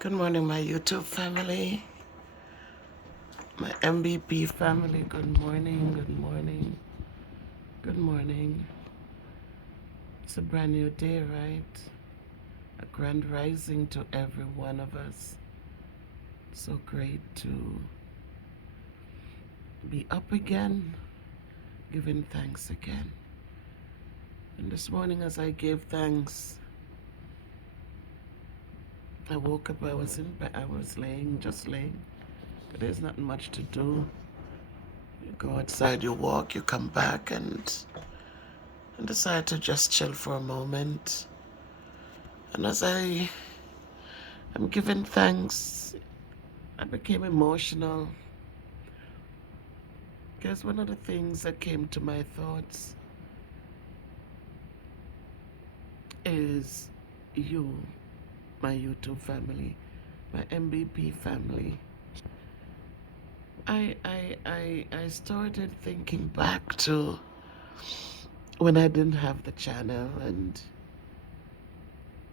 Good morning, my YouTube family, my MVP family. Good morning, good morning, good morning. It's a brand new day, right? A grand rising to every one of us. So great to be up again, giving thanks again. And this morning, as I gave thanks, I woke up, I was in bed, I was just laying. But there's nothing much to do. You go outside, you walk, you come back, and decide to just chill for a moment. And as I am giving thanks, I became emotional because one of the things that came to my thoughts is you, my YouTube family, my MVP family. I started thinking back to when I didn't have the channel, and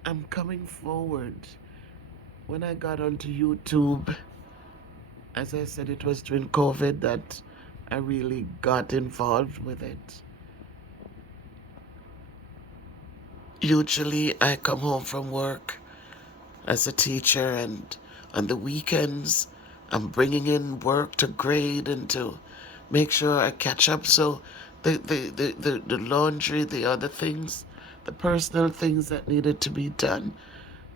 I'm coming forward. When I got onto YouTube, as I said, it was during COVID that I really got involved with it. Usually, I come home from work as a teacher, and on the weekends, I'm bringing in work to grade and to make sure I catch up. So, the laundry, the other things, the personal things that needed to be done.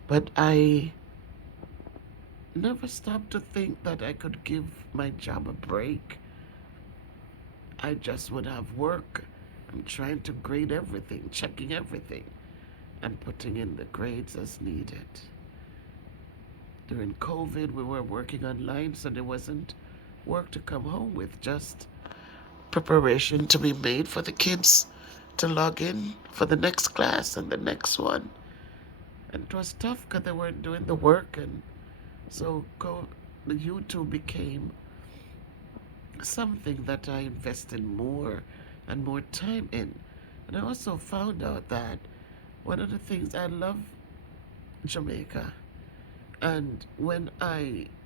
But I never stopped to think that I could give my job a break. I just would have work. I'm trying to grade everything, checking everything, and putting in the grades as needed. During COVID, we were working online, so there wasn't work to come home with, just preparation to be made for the kids to log in for the next class and the next one. And it was tough because they weren't doing the work, and so the YouTube became something that I invested more and more time in. And I also found out that one of the things I love Jamaica. And when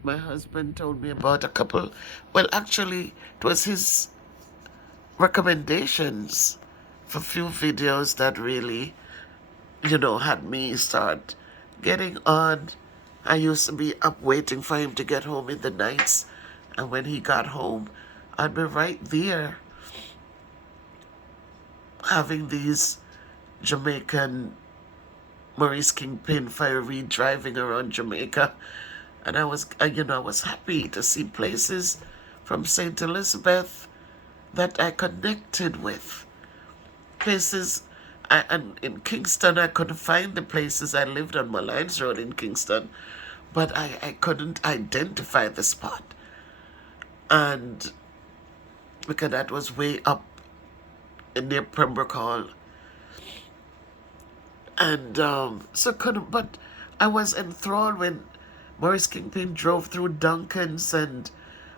my husband told me about a couple, well, actually, it was his recommendations for a few videos that really, had me start getting on. I used to be up waiting for him to get home in the nights. And when he got home, I'd be right there having these Jamaican Maurice Kingpin fiery driving around Jamaica. And I was happy to see places from St. Elizabeth that I connected with. Places, and in Kingston, I couldn't find the places. I lived on Malines Road in Kingston, but I couldn't identify the spot. And because that was way up near Pembroke Hall. And so couldn't, but I was enthralled when Maurice Kingpin drove through Duncan's, and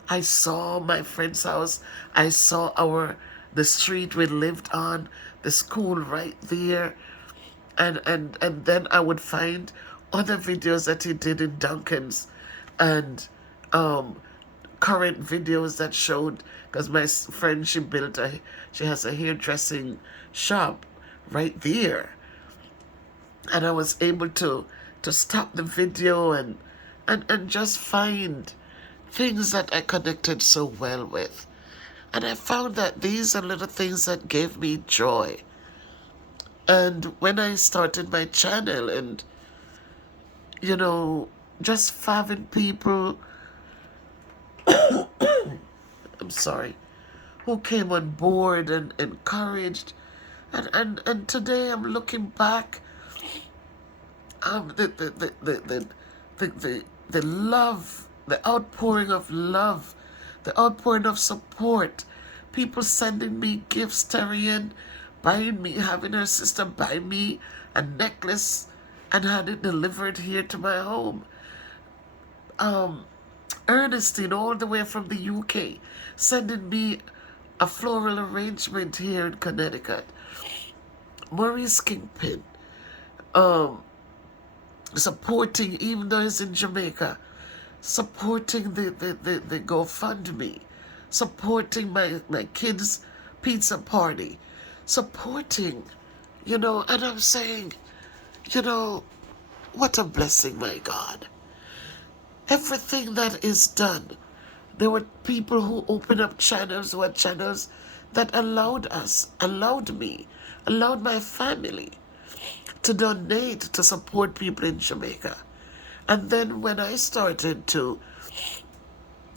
I saw my friend's house. I saw the street we lived on, the school right there. And then I would find other videos that he did in Duncan's, and um current videos that showed, because my friend, she has a hairdressing shop right there, and I was able to stop the video and just find things that I connected so well with. And I found that these are little things that gave me joy. And when I started my channel, and you know, just having people, I'm sorry, who came on board and encouraged, and today I'm looking back, the love, the outpouring of love, the outpouring of support, people sending me gifts, Terrian, buying me, having her sister buy me a necklace and had it delivered here to my home. Ernestine, all the way from the UK, sending me a floral arrangement here in Connecticut. Maurice Kingpin, supporting, even though it's in Jamaica, supporting the GoFundMe, supporting my kids' pizza party, supporting, and I'm saying, you know, what a blessing, my God. Everything that is done, there were people who opened up channels, who had channels that allowed me, allowed my family to donate to support people in Jamaica. And then when I started to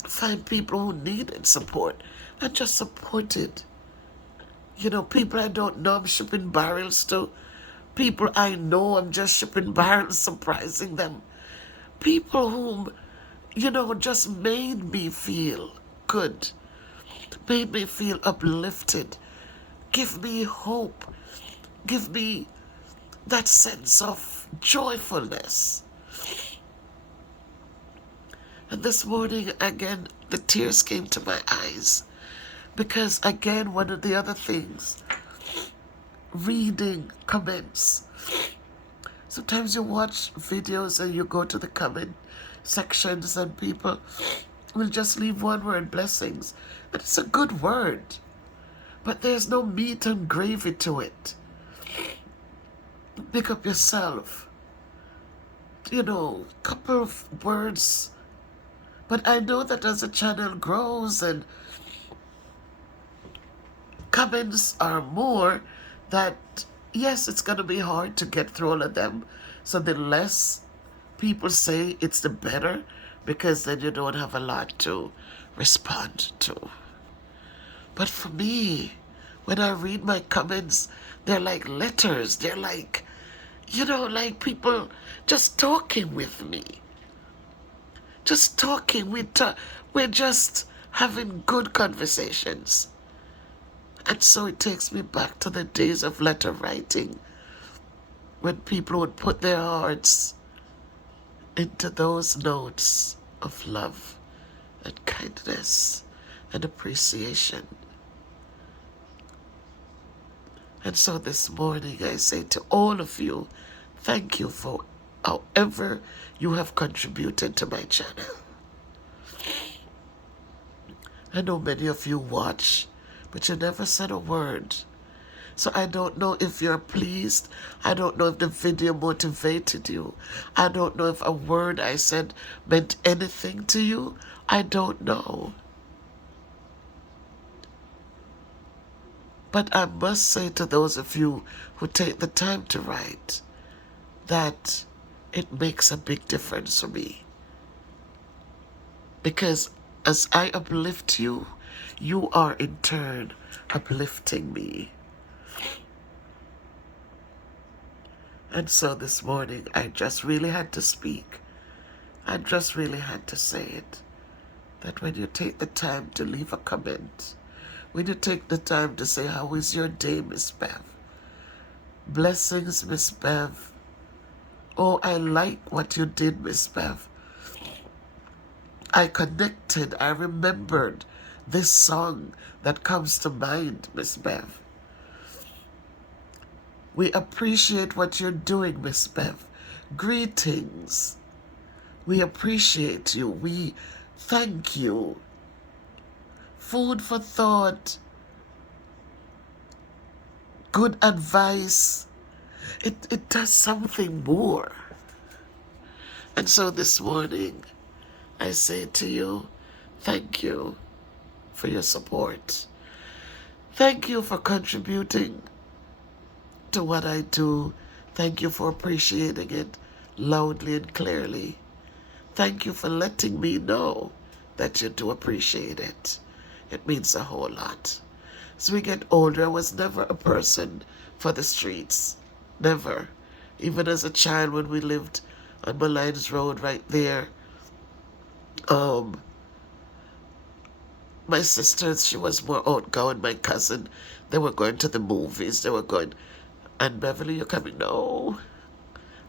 find people who needed support, I just supported. People I don't know, I'm shipping barrels to. People I know, I'm just shipping barrels, surprising them. People whom, just made me feel good, made me feel uplifted, give me hope, give me that sense of joyfulness. And this morning, again, the tears came to my eyes. Because, again, one of the other things, reading comments. Sometimes you watch videos and you go to the comment sections and people will just leave one word, blessings. And it's a good word. But there's no meat and gravy to it. Pick up yourself. Couple of words. But I know that as the channel grows and comments are more, that yes, it's going to be hard to get through all of them. So the less people say, it's the better, because then you don't have a lot to respond to. But for me, when I read my comments, they're like letters. They're like, like people just talking with me. Just talking. We're just having good conversations. And so it takes me back to the days of letter writing, when people would put their hearts into those notes of love and kindness and appreciation. And so this morning I say to all of you, thank you for however you have contributed to my channel. I know many of you watch, but you never said a word. So I don't know if you're pleased. I don't know if the video motivated you. I don't know if a word I said meant anything to you. I don't know. But I must say to those of you who take the time to write, that it makes a big difference for me. Because as I uplift you, you are in turn uplifting me. And so this morning, I just really had to speak. I just really had to say it. That when you take the time to leave a comment, when you take the time to say, how is your day, Miss Bev? Blessings, Miss Bev. Oh, I like what you did, Miss Bev. I connected, I remembered this song that comes to mind, Miss Bev. We appreciate what you're doing, Miss Bev. Greetings. We appreciate you. We thank you. Food for thought. Good advice. It does something more. And so this morning, I say to you, thank you for your support. Thank you for contributing to what I do. Thank you for appreciating it loudly and clearly. Thank you for letting me know that you do appreciate it. It means a whole lot. As we get older, I was never a person for the streets. Never. Even as a child, when we lived on Malines Road right there, my sister, she was more outgoing. My cousin, they were going to the movies. They were going, and Beverly, you're coming? No.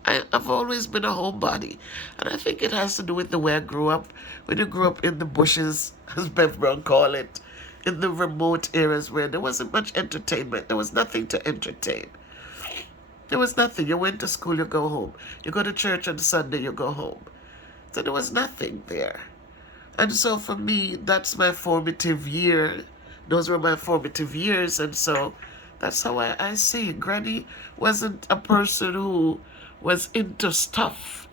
I've always been a homebody. And I think it has to do with the way I grew up. When you grew up in the bushes, as Bev Brown called it, in the remote areas where there wasn't much entertainment. There was nothing to entertain. There was nothing. You went to school, you go home. You go to church on Sunday, you go home. So there was nothing there. And so for me, that's my formative year. Those were my formative years. And so that's how I see it. Granny wasn't a person who was into stuff.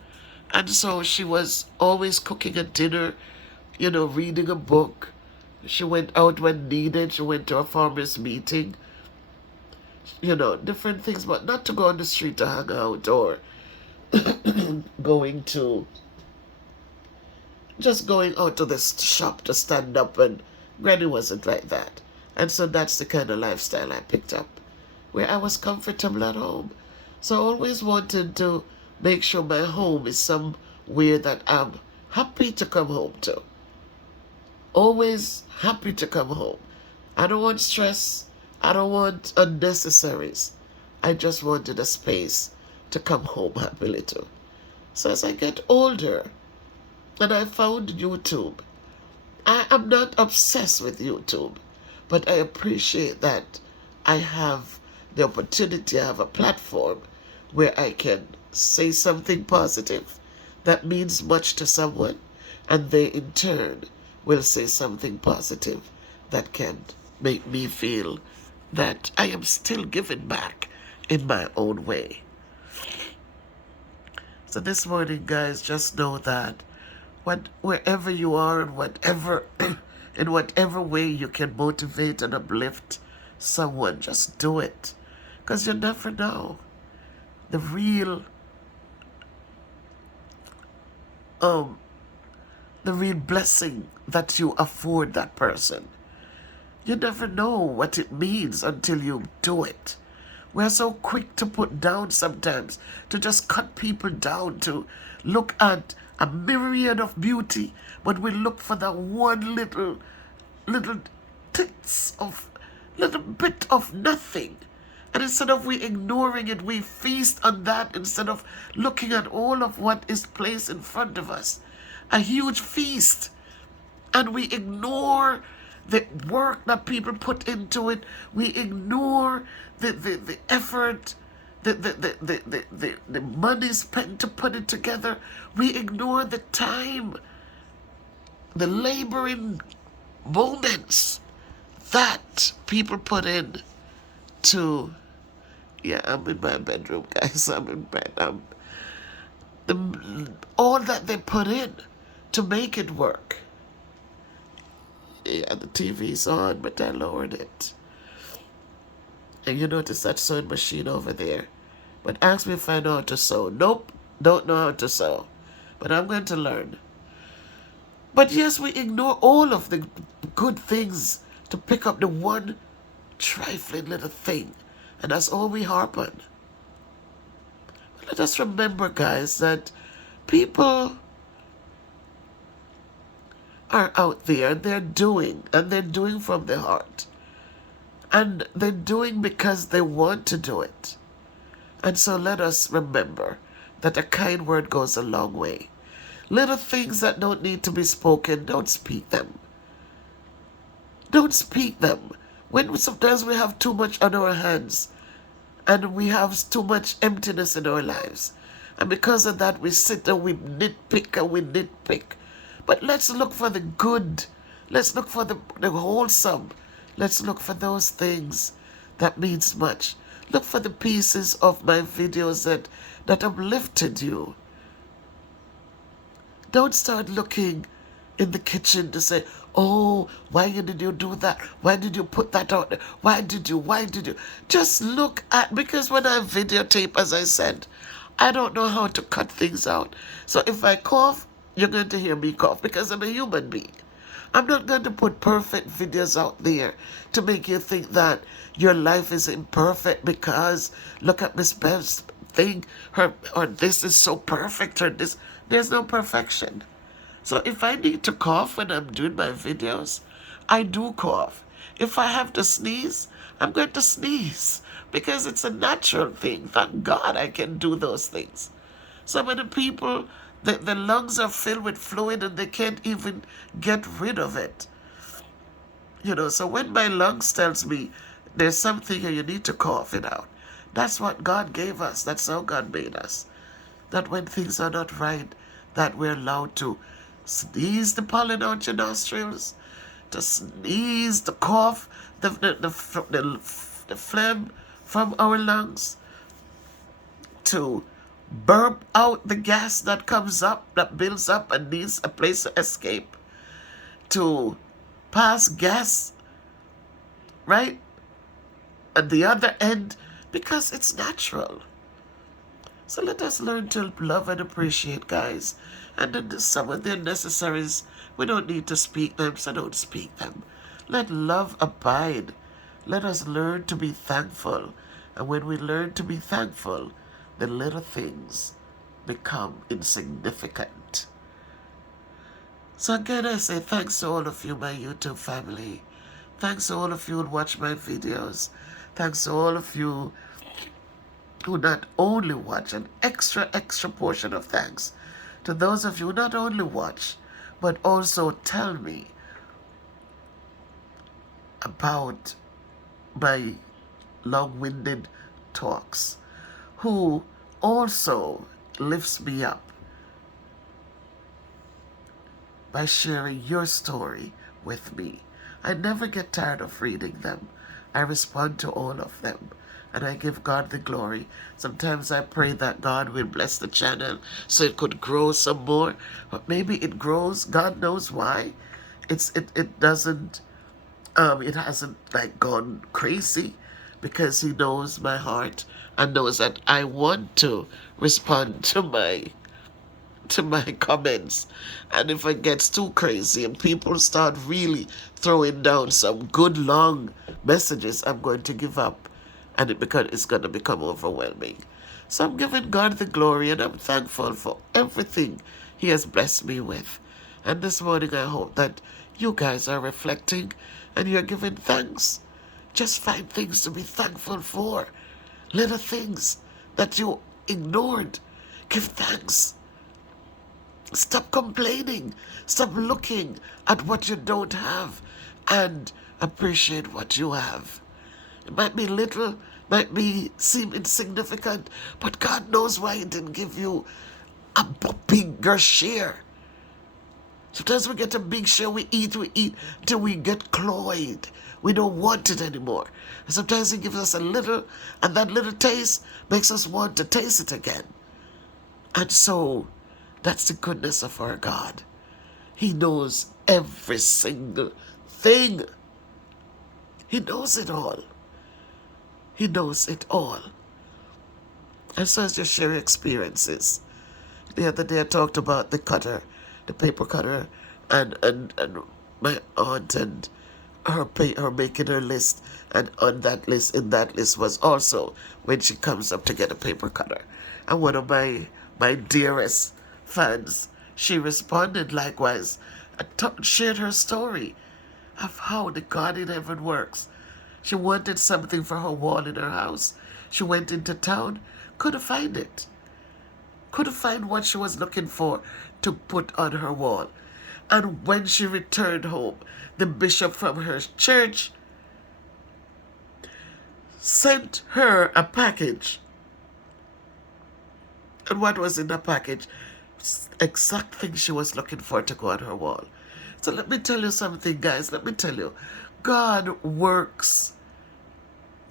And so she was always cooking a dinner, reading a book. She went out when needed. She went to a farmer's meeting, different things, but not to go on the street to hang out or going to just going out to the shop to stand up. And Granny wasn't like that. And so that's the kind of lifestyle I picked up, where I was comfortable at home. So I always wanted to make sure my home is somewhere that I'm happy to come home to. Always happy to come home. I don't want stress. I don't want unnecessaries. I just wanted a space to come home happily to. So as I get older, and I found YouTube, I am not obsessed with YouTube, but I appreciate that I have the opportunity, I have a platform where I can say something positive that means much to someone, and they in turn will say something positive that can make me feel that I am still giving back in my own way. So this morning, guys, just know that wherever you are and whatever in whatever way you can motivate and uplift someone, just do it. Because you never know the real blessing that you afford that person. You never know what it means until you do it. We're so quick to put down sometimes, to just cut people down, to look at a myriad of beauty, but we look for that one little bit of nothing. And instead of we ignoring it, we feast on that instead of looking at all of what is placed in front of us. A huge feast. And we ignore the work that people put into it. We ignore the effort, the money spent to put it together. We ignore the time, the laboring moments that people put in to, I'm in my bedroom, guys. I'm in bed. All that they put in to make it work. Yeah, the TV's on, but I lowered it. And you notice that sewing machine over there. But ask me if I know how to sew. Nope, don't know how to sew. But I'm going to learn. But yes, we ignore all of the good things to pick up the one trifling little thing. And that's all we harp on. But let us remember, guys, that people are out there and they're doing from their heart. And they're doing because they want to do it. And so let us remember that a kind word goes a long way. Little things that don't need to be spoken, don't speak them. Don't speak them. When sometimes we have too much on our hands and we have too much emptiness in our lives. And because of that, we sit and we nitpick. But let's look for the good. Let's look for the wholesome. Let's look for those things that means much. Look for the pieces of my videos that uplifted you. Don't start looking in the kitchen to say, oh, why did you do that? Why did you put that out there? Why did you? Just look at, because when I videotape, as I said, I don't know how to cut things out. So if I cough, you're going to hear me cough because I'm a human being. I'm not going to put perfect videos out there to make you think that your life is imperfect because look at Miss Bev's thing, or this is so perfect, or this. There's no perfection. So if I need to cough when I'm doing my videos, I do cough. If I have to sneeze, I'm going to sneeze because it's a natural thing. Thank God I can do those things. So many people, the lungs are filled with fluid and they can't even get rid of it. So when my lungs tells me there's something here, you need to cough it out, That's what God gave us. That's how God made us. That when things are not right, that we're allowed to sneeze the pollen out your nostrils, to sneeze the cough, the phlegm from our lungs, to burp out the gas that comes up, that builds up and needs a place to escape, to pass gas, right, at the other end, because it's natural. So let us learn to love and appreciate, guys. And then some of the necessaries, we don't need to speak them, so don't speak them. Let love abide. Let us learn to be thankful. And when we learn to be thankful, the little things become insignificant. So again, I say thanks to all of you, my YouTube family. Thanks to all of you who watch my videos. Thanks to all of you who not only watch, an extra portion of thanks to those of you who not only watch, but also tell me about my long-winded talks, who also lifts me up by sharing your story with me. I never get tired of reading them. I respond to all of them, and I give God the glory. Sometimes I pray that God will bless the channel so it could grow some more, but maybe it grows, God knows why. It doesn't, it hasn't like gone crazy, because He knows my heart and knows that I want to respond to my comments. And if it gets too crazy and people start really throwing down some good long messages, I'm going to give up, and it's going to become overwhelming. So I'm giving God the glory, and I'm thankful for everything He has blessed me with. And this morning I hope that you guys are reflecting and you're giving thanks. Just find things to be thankful for. Little things that you ignored. Give thanks. Stop complaining. Stop looking at what you don't have, and appreciate what you have. It might be little, seem insignificant, but God knows why He didn't give you a bigger share. Sometimes we get a big share, we eat till we get cloyed. We don't want it anymore. And sometimes He gives us a little, and that little taste makes us want to taste it again. And so, that's the goodness of our God. He knows every single thing. He knows it all. He knows it all. And so, just share your experiences. The other day I talked about the cutter, the paper cutter, and my aunt and her making her list, and on that list, in that list was also when she comes up to get a paper cutter. And one of my dearest fans, she responded likewise, and shared her story of how the God in heaven works. She wanted something for her wall in her house. She went into town, couldn't find it. Couldn't find what she was looking for to put on her wall. And when she returned home, the bishop from her church sent her a package. And what was in the package? Exact thing she was looking for to go on her wall. So let me tell you something, guys. Let me tell you. God works.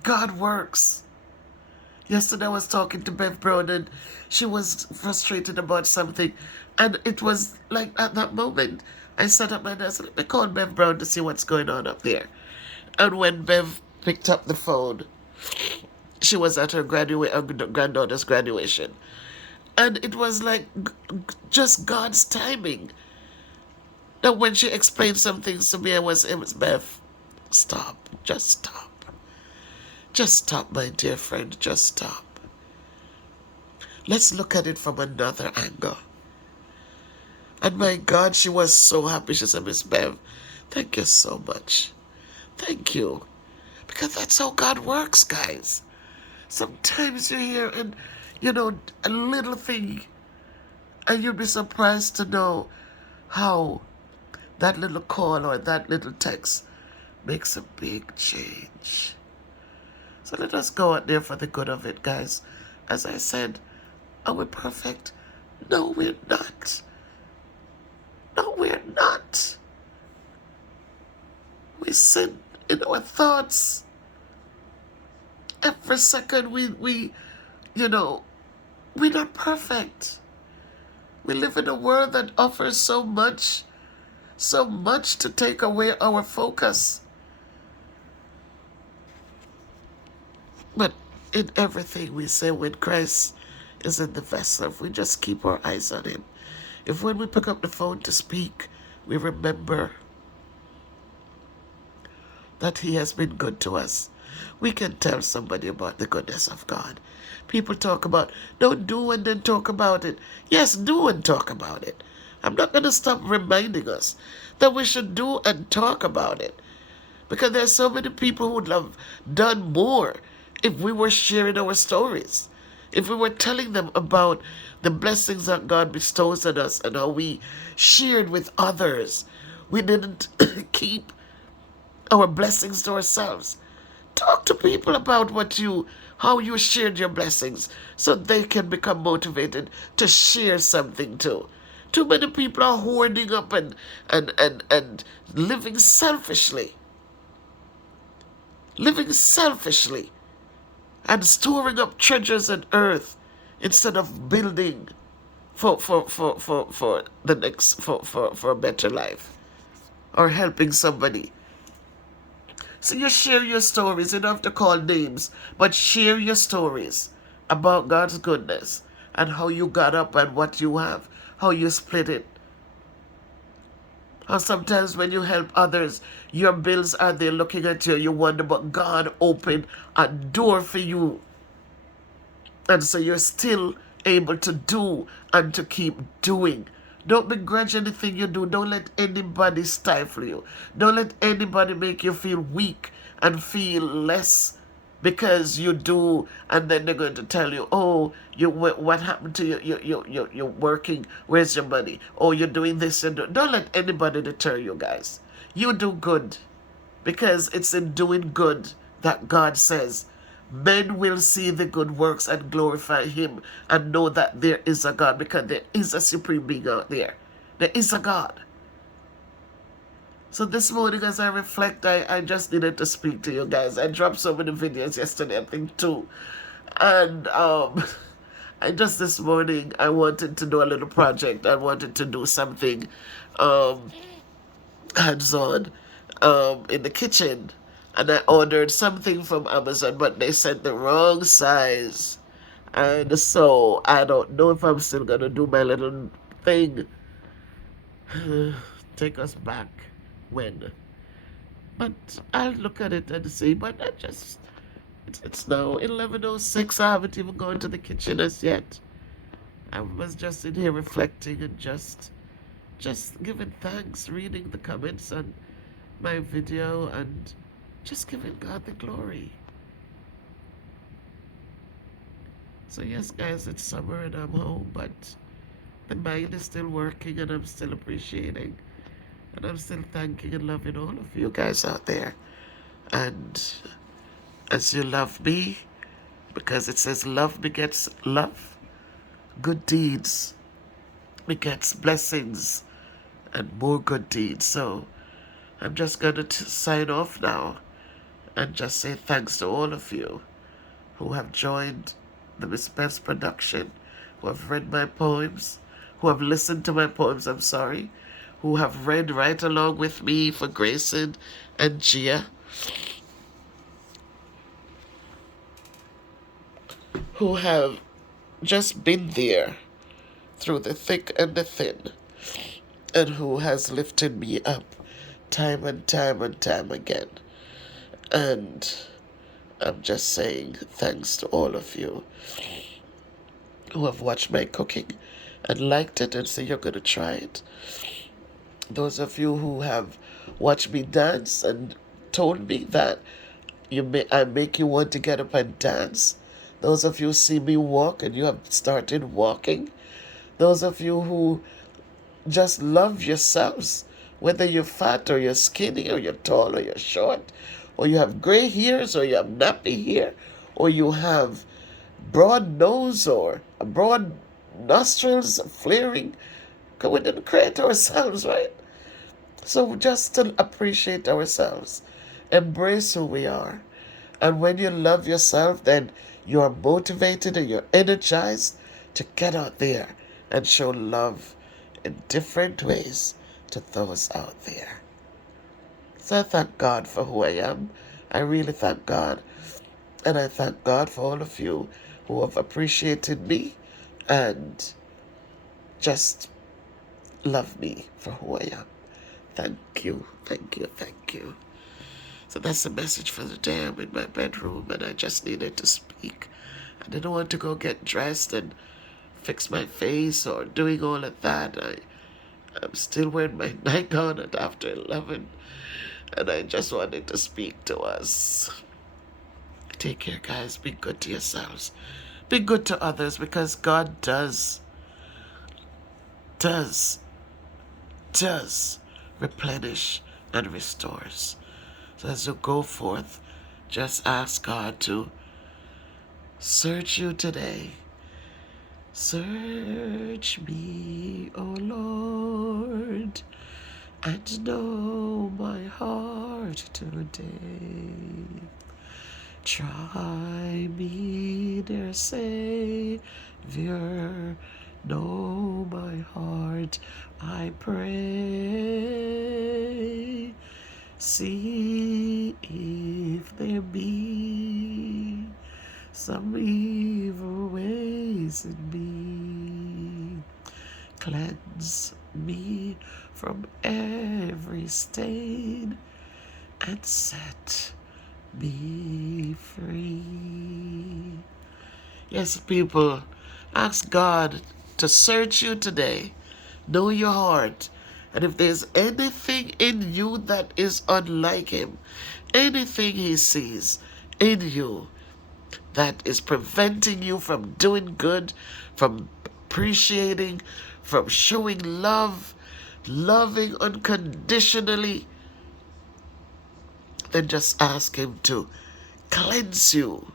God works. Yesterday I was talking to Bev Brown, and she was frustrated about something. And it was like at that moment, I sat up and I said, let me call Bev Brown to see what's going on up there. And when Bev picked up the phone, she was at her granddaughter's graduation. And it was like just God's timing. Now when she explained some things to me, it was Bev, stop. Just stop. Just stop, my dear friend. Just stop. Let's look at it from another angle. And my God, she was so happy. She said, Miss Bev, thank you so much. Thank you. Because that's how God works, guys. Sometimes you're here and, a little thing, and you'll be surprised to know how that little call or that little text makes a big change. So let us go out there for the good of it, guys. As I said, are we perfect? No, we're not. No, we're not. We sin in our thoughts. Every second you know, we're not perfect. We live in a world that offers so much to take away our focus. But in everything we say, when Christ is in the vessel, if we just keep our eyes on him, if when we pick up the phone to speak, we remember that he has been good to us, we can tell somebody about the goodness of God. People talk about, don't do and then talk about it. Yes, do and talk about it. I'm not going to stop reminding us that we should do and talk about it, because there's so many people who would have done more if we were sharing our stories, if we were telling them about the blessings that God bestows on us and how we shared with others. We didn't keep our blessings to ourselves. Talk to people about how you shared your blessings, so they can become motivated to share something too. Too many people are hoarding up and living selfishly. Living selfishly and storing up treasures on earth instead of building for the next for a better life or helping somebody. So you share your stories. You don't have to call names, but share your stories about God's goodness and how you got up and what you have, how you split it. How sometimes when you help others, your bills are there looking at you, you wonder, but God opened a door for you. And so you're still able to do and to keep doing. Don't begrudge anything you do. Don't let anybody stifle you. Don't let anybody make you feel weak and feel less because you do, and then they're going to tell you, oh, what happened to you? You're working. Where's your money? Oh, you're doing this and don't let anybody deter you, guys. You do good, because it's in doing good that God says, men will see the good works and glorify him and know that there is a God, because there is a supreme being out there. There is a God. So this morning as I reflect, I just needed to speak to you guys. I dropped so many videos yesterday, I think 2. And I just this morning, I wanted to do a little project. I wanted to do something hands-on in the kitchen. And I ordered something from Amazon, but they sent the wrong size. And so I don't know if I'm still going to do my little thing. Take us back when. But I'll look at it and see. But it's now 11:06. I haven't even gone to the kitchen as yet. I was just in here reflecting and just giving thanks, reading the comments on my video, and just giving God the glory. So yes, guys, it's summer and I'm home, but the mind is still working, and I'm still appreciating, and I'm still thanking and loving all of you guys out there. And as you love me, because it says love begets love, good deeds begets blessings and more good deeds. So I'm just going to sign off now and just say thanks to all of you who have joined the Miss Bev's production, who have read my poems, who have listened to my poems, who have read right along with me for Grayson and Gia, who have just been there through the thick and the thin, and who has lifted me up time and time and time again. And I'm just saying thanks to all of you who have watched my cooking and liked it and say you're going to try it. Those of you who have watched me dance and told me that I make you want to get up and dance. Those of you see me walk and you have started walking. Those of you who just love yourselves, whether you're fat or you're skinny or you're tall or you're short, or you have gray hairs, or you have nappy hair, or you have broad nose or a broad nostrils flaring. We didn't create ourselves, right? So just to appreciate ourselves, embrace who we are. And when you love yourself, then you're motivated and you're energized to get out there and show love in different ways to those out there. So I thank God for who I am. I really thank God. And I thank God for all of you who have appreciated me and just love me for who I am. Thank you, thank you, thank you. So that's the message for the day. I'm in my bedroom and I just needed to speak. I didn't want to go get dressed and fix my face or doing all of that. I'm still wearing my nightgown at after 11. And I just wanted to speak to us. Take care, guys. Be good to yourselves. Be good to others, because God does replenish and restores. So as you go forth, just ask God to search you today. Search me, O Lord, and know my heart today. Try me, dear Savior, know my heart, I pray. See if there be some evil ways in me. Cleanse me from every stain and set me free. Yes, people, ask God to search you today. Know your heart. And if there's anything in you that is unlike Him, anything He sees in you that is preventing you from doing good, from appreciating, from showing love, loving unconditionally, then just ask Him to cleanse you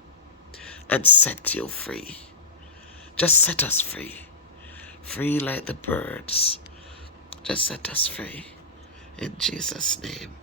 and set you free. Just set us free. Free like the birds. Just set us free. In Jesus' name.